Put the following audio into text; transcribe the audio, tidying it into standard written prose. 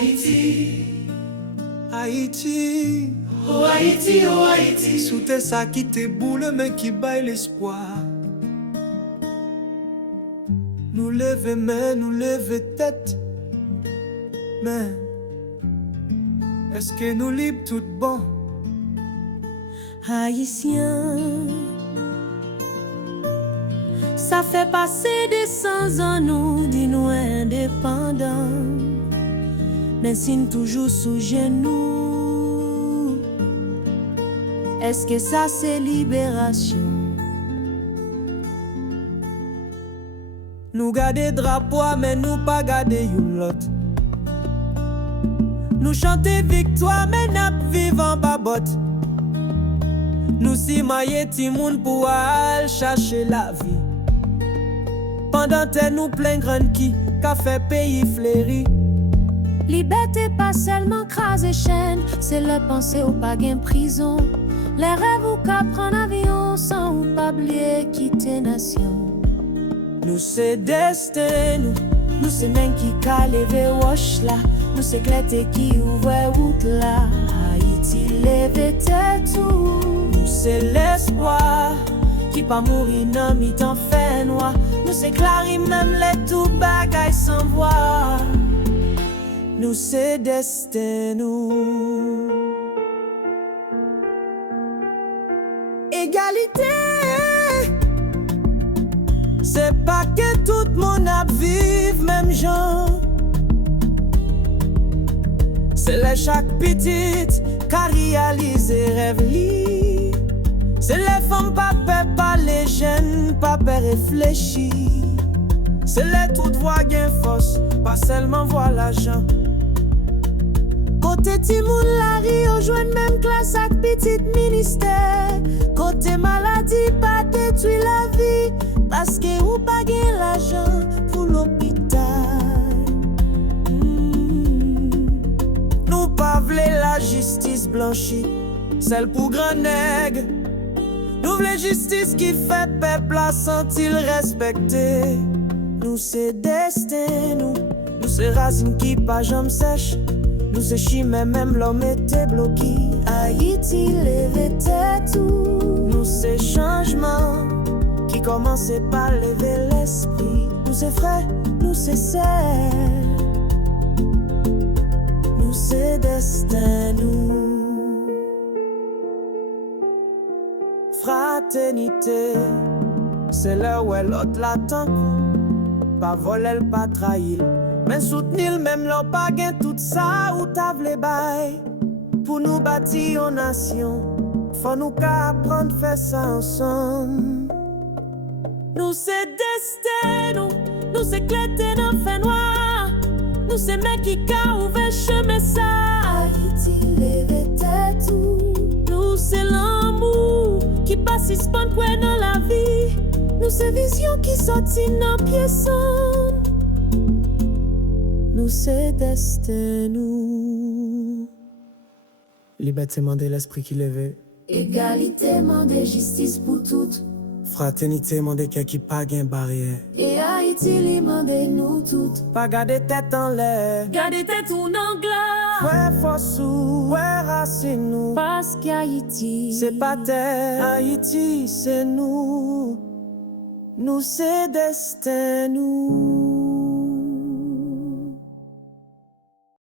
Haïti, Haïti, oh Haïti, oh Haïti. sous tes sacs qui te boule mais qui baille l'espoir. Nous lever main, nous lever tête. Mais est-ce que nous libres tout bon? Haïtien, ça fait passer des 100 ans nous dit nous indépendants, mais si toujours sous genoux. Est-ce que ça c'est libération? Nous garder drapeau mais nous pas garder une lot. Nous chanter victoire mais n'a vivant babotte. Nous si maillé ti moun pour aller chercher la vie. Pendant que nous plein grand qui qu'a fait pays fléri. Liberté pas seulement craser chaîne, c'est le penser au pas gain prison. Les rêves ou qu'à prendre avion sans ou pas oublier quitter nation. Nous c'est destin, nous c'est men qui qu'a levé roche là. Nous c'est clété qui ouvre route là. Haïti levé tête tout. Nous c'est l'espoir qui pas mourir dans mi-temps fait noir. Nous c'est clari même les tout bagaille sans voir. Nous c'est destin nous. Égalité, c'est pas que tout le monde a vivre même genre. C'est les chaque petite qu'a réalisé rêve li. C'est les femmes pas peur, pas les jeunes, pas peur réfléchir. C'est les toutes voix gain force, pas seulement voir l'argent. Côté Timoun la rio joine même classe avec petit ministère. Côté maladie pas détruit la vie, parce que ou pas gain l'argent pour l'hôpital. Nous pas vle la justice blanchie, celle pour grand nègre. Nous vle justice qui fait peuple à sentir respecté. Nous c'est destin nous c'est racine qui pas jamais sèche. Nous c'est chimé même l'homme était bloqué. Haïti levé tête tout. Nous c'est changement qui commençait par lever l'esprit. Nous c'est frais, nous c'est sel. Nous c'est destin nous. Fraternité, c'est l'heure où l'autre l'attend. Pas voler, pas trahir, mais soutenir même l'on pas gain tout ça ou t'ave les bails. Pour nous bâtir une nation, faut nous qu'à apprendre faire ça ensemble. Nous c'est destin nous c'est clété dans fait noir. Nous c'est mec qui qu'a ouvert chemin ça. Haïti levé tête tout. Nous c'est l'amour qui passe suspend quoi dans la vie. Nous c'est vision qui sortit dans pièce. Nous c'est destin nous. Liberté mandé l'esprit qui levait. Égalité mandé justice pour toutes. Fraternité mandé qui pas gain barrière. Et Haïti li mandé nous toutes. Pas garder tête en l'air. Gardez tête ou non glace. Ouais force ou ouais racine nous. Parce qu'Haïti C'est pas terre, Haïti c'est nous. Nous c'est destin nous.